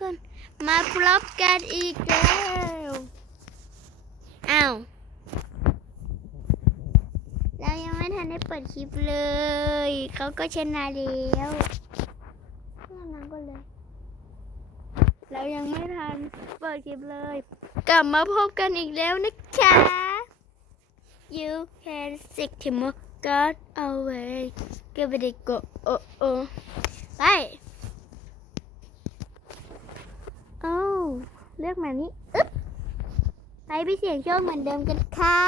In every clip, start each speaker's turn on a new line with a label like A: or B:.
A: คนมาพลบกันอีกแล้วอ้าวเรายังไม่ทันได้เปิดคลิปเลย เขาก็ชนะแล้วเพื่อนนั้นก็เลย เรายังไม่ทันเปิดคลิปเลย กลับมาพบกันอีกแล้วนะคะ You can stick to my God away Give it a go โอ้โอ้ไป โอ้าเลือกแบบนี้อึ๊บไปไปเสียงโชคเหมือนเดิมกันค่ะ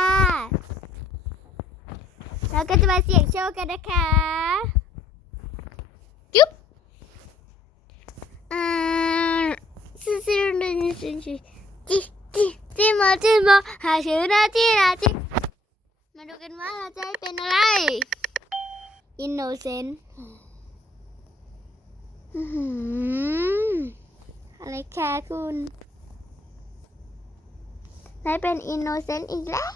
A: เราก็จะมาเสียงโชคกันนะคะจุ๊บอ่าซิซิลินซิซิจิจิจิโมจิโมหาชื่อนาจินาจิมาดูกันว่าเราจะเป็นอะไร Innocent อื้อหือ อะไรแค่คุณได้เป็น Innocent อีกแล้ว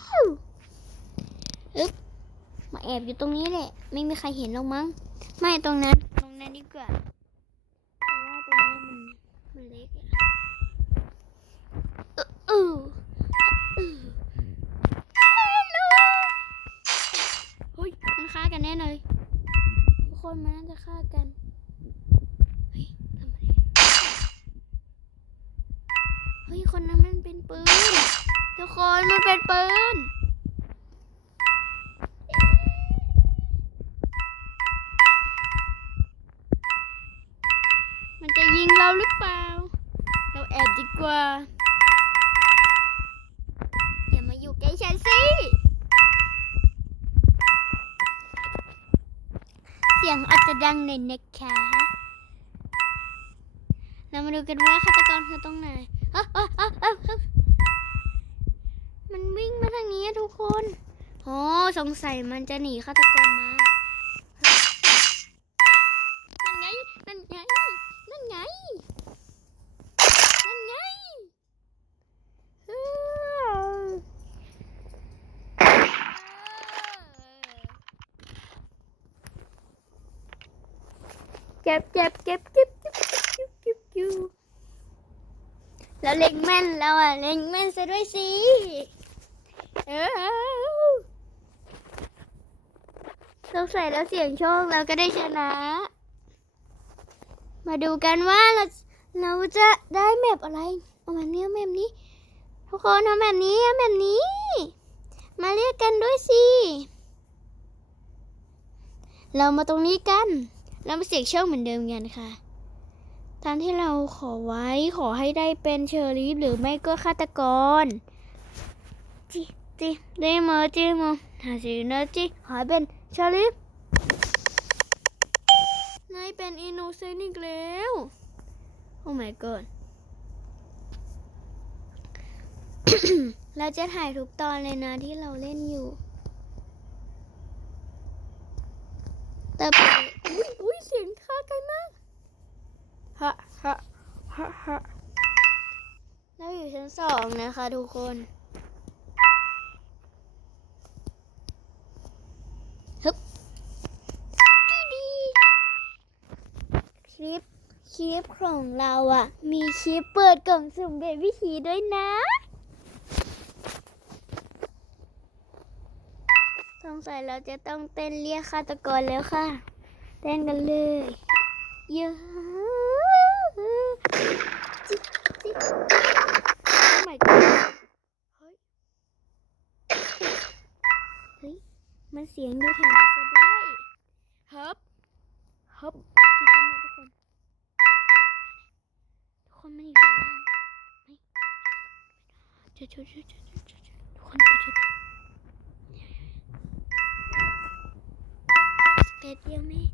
A: อึ๊บมาแอบอยู่ตรงนี้แหละ ไม่มีใครเห็นหรอกมั้ง ไม่ตรงนั้น ตรงนั้นดีกว่าเพราะว่าตรงนี้มันมันเล็กอะเออเอเฮ้ยมันฆ่ากันแน่เลยทุกคนมันน่าจะฆ่ากันเฮ้ยทำอะไร เฮ้ย คนนั้นมันเป็นปืน ทุกคนมันเป็นปืน มันจะยิงเราหรือเปล่า เราแอบดีกว่า อย่ามาอยู่ใกล้ฉันสิ เสียงอาจจะดังในอยนะคะ เรามาดูกันว่าฆาตกรคือตรงไหนอ้าเอ้าเอ้าเอ้าเอ้ามันวิ่งมาทางนี้ทุกคนโอ้สงสัยมันจะหนีฆาตกรมานั่นไง นั่นไง นั่นไง นั่นไงเออเก็บเก็บเก็บเก็บเก็บเก็บเก็บเก็บ แล้วเล็งแม่นแล้วอะ เล็งแม่นซะด้วยสิเออสงสัยแล้วเสียงโชคเราก็ได้ชนะ มาดูกันว่าเราเราจะได้แมปอะไรเอาแบบนี้เอาแบบนี้ ทุกคนเอาแบบนี้เอาแบบนี้ มาเรียกกันด้วยสิ เรามาตรงนี้กัน เรามาเสียงโชคเหมือนเดิมกันค่ะ ตามที่เราขอไว้ขอให้ได้เป็นเชอรี่หรือไม่ก็ฆาตกรจิจิเดโมจิโมหาสินะจิขอให้เป็นเชอรี่นายเป็นอินโนเซนต์อีกแล้ว โอ้ my god เราจะถ่ายทุกตอนเลยนะที่เราเล่นอยู่แต่ไปอุ้ยอุ้ยเสียงค่ากันมากฮะฮะ ฮะฮะเราอยู่ชั้นสองนะคะทุกคน ฮึบดีดีคลิป คลิปของเราอะ่ะ มีคลิปเปิดกล่องสุ่มเบบี้ทีด้วยนะสงสัยเราจะต้องเต้นเรียกฆาตกรแล้วค่ะ เต้นกันเลย เยอะ จิ๊กจิ๊ก Oh my god เฮ้ยเฮ้ยมันเสียงดูแถวนี้ซะด้วยฮึบฮึบดูกันนะทุกคน ทุกคนมันอยู่ข้างล่างเฮ้ยจุดจุดจุดจุดจุดจุดทุกคนจุดจุดเป็ดเดียวแม่